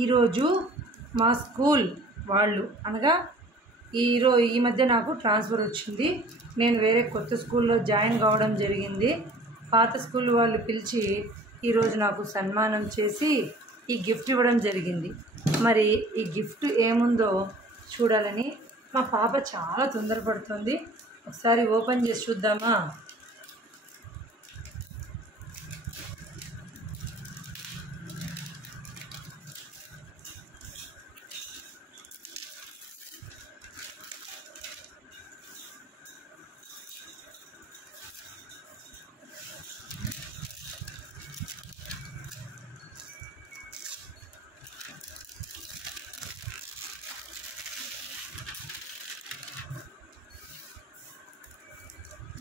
ఈరోజు మా స్కూల్ వాళ్ళు అనగా ఈ మధ్య నాకు ట్రాన్స్ఫర్ వచ్చింది. నేను వేరే కొత్త స్కూల్లో జాయిన్ కావడం జరిగింది. పాత స్కూల్ వాళ్ళు పిలిచి ఈరోజు నాకు సన్మానం చేసి ఈ గిఫ్ట్ ఇవ్వడం జరిగింది. మరి ఈ గిఫ్ట్ ఏముందో చూడాలని మా పాప చాలా తొందరపడుతుంది. ఒకసారి ఓపెన్ చేసి చూద్దామా?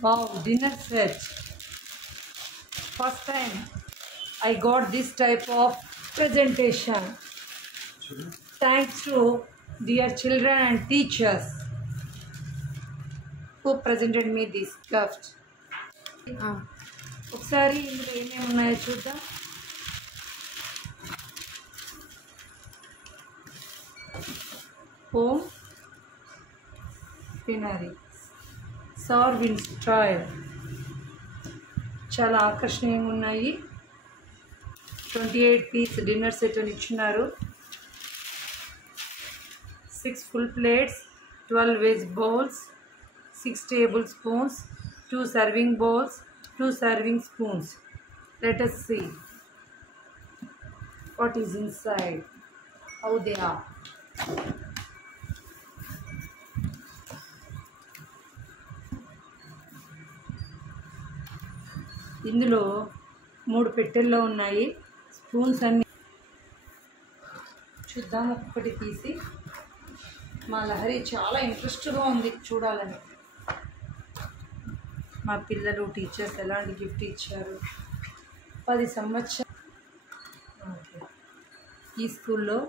Wow, dinner set. First time I got this type of presentation. Thanks to dear children and teachers who presented me this gift. ఒకసారి ఇందులో ఏమేమి ఉన్నాయో చూద్దాం. హోమ్ పినరీ సర్వింగ్ స్టైల్ చాలా ఆకర్షణీయంగా ఉన్నాయి. 28 పీస్ డిన్నర్ సెట్ అని ఇచ్చినారు. 6 full plates, 12 veg bowls, 6 tablespoons, 2 serving bowls, 2 serving spoons. Let us see what is inside, how they are. ఇందులో 3 పెట్టెల్లో ఉన్నాయి. స్పూన్స్ అన్ని చూద్దాం ఒక్కొక్కటి తీసి. మా లహరి చాలా ఇంట్రెస్ట్గా ఉంది చూడాలని. మా పిల్లలు టీచర్స్ ఎలాంటి గిఫ్ట్ ఇచ్చారు. 10 సంవత్సరాలు ఈ స్కూల్లో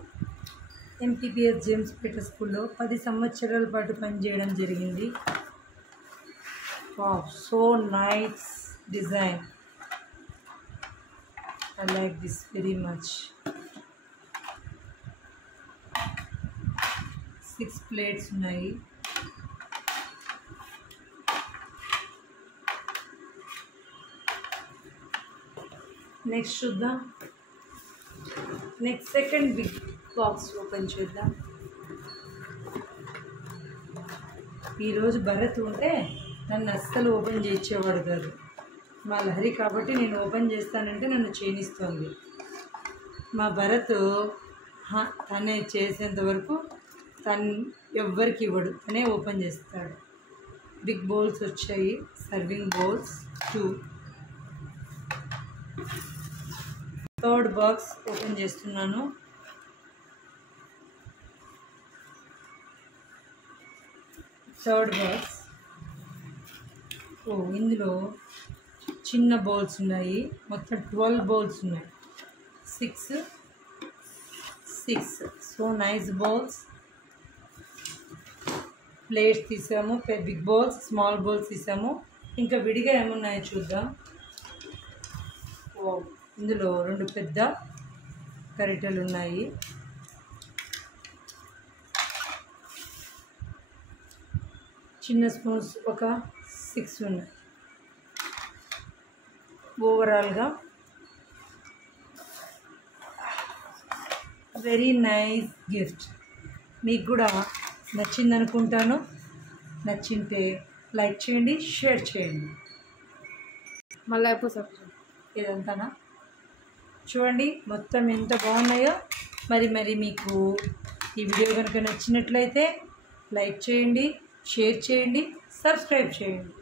ఎంపీపీఎస్ జేమ్స్పేట స్కూల్లో 10 సంవత్సరాల పాటు పనిచేయడం జరిగింది. Wow, so nice design. I like this very much. 6 plates ఉన్నాయి. నెక్స్ట్ చూద్దాం. Next second big box open చేద్దాం. ఈరోజు భరత్ ఉంటే నన్ను అస్సలు ఓపెన్ చేయించేవాడు కాదు. మా లహరి కాబట్టి నేను ఓపెన్ చేస్తానంటే నన్ను చేయనిస్తుంది. మా భరత్ తనే చేసేంత వరకు ఎవ్వరికి ఇవ్వడు, తనే ఓపెన్ చేస్తాడు. బిగ్ బౌల్స్ వచ్చాయి, serving bowls 2. Third box open చేస్తున్నాను. Third box. ఇందులో చిన్న బౌల్స్ ఉన్నాయి. మొత్తం 12 బౌల్స్ ఉన్నాయి. 6 సో నైస్ బౌల్స్. ప్లేట్స్ తీసాము, బిగ్ బౌల్స్, స్మాల్ బౌల్స్ తీసాము. ఇంకా విడిగా ఏమున్నాయో చూద్దాం. ఇందులో 2 పెద్ద గరిటెలు ఉన్నాయి. చిన్న స్పూన్స్ ఒక 6 ఉన్నాయి. ఓవరాల్గా వెరీ నైస్ గిఫ్ట్. మీకు కూడా నచ్చింది అనుకుంటాను. నచ్చింటే లైక్ చేయండి, షేర్ చేయండి. మళ్ళీ అయిపోతుంది ఇదంతానా? చూడండి మొత్తం ఎంత బాగున్నాయో. మరి మీకు ఈ వీడియో కనుక నచ్చినట్లయితే లైక్ చేయండి, షేర్ చేయండి, సబ్స్క్రైబ్ చేయండి.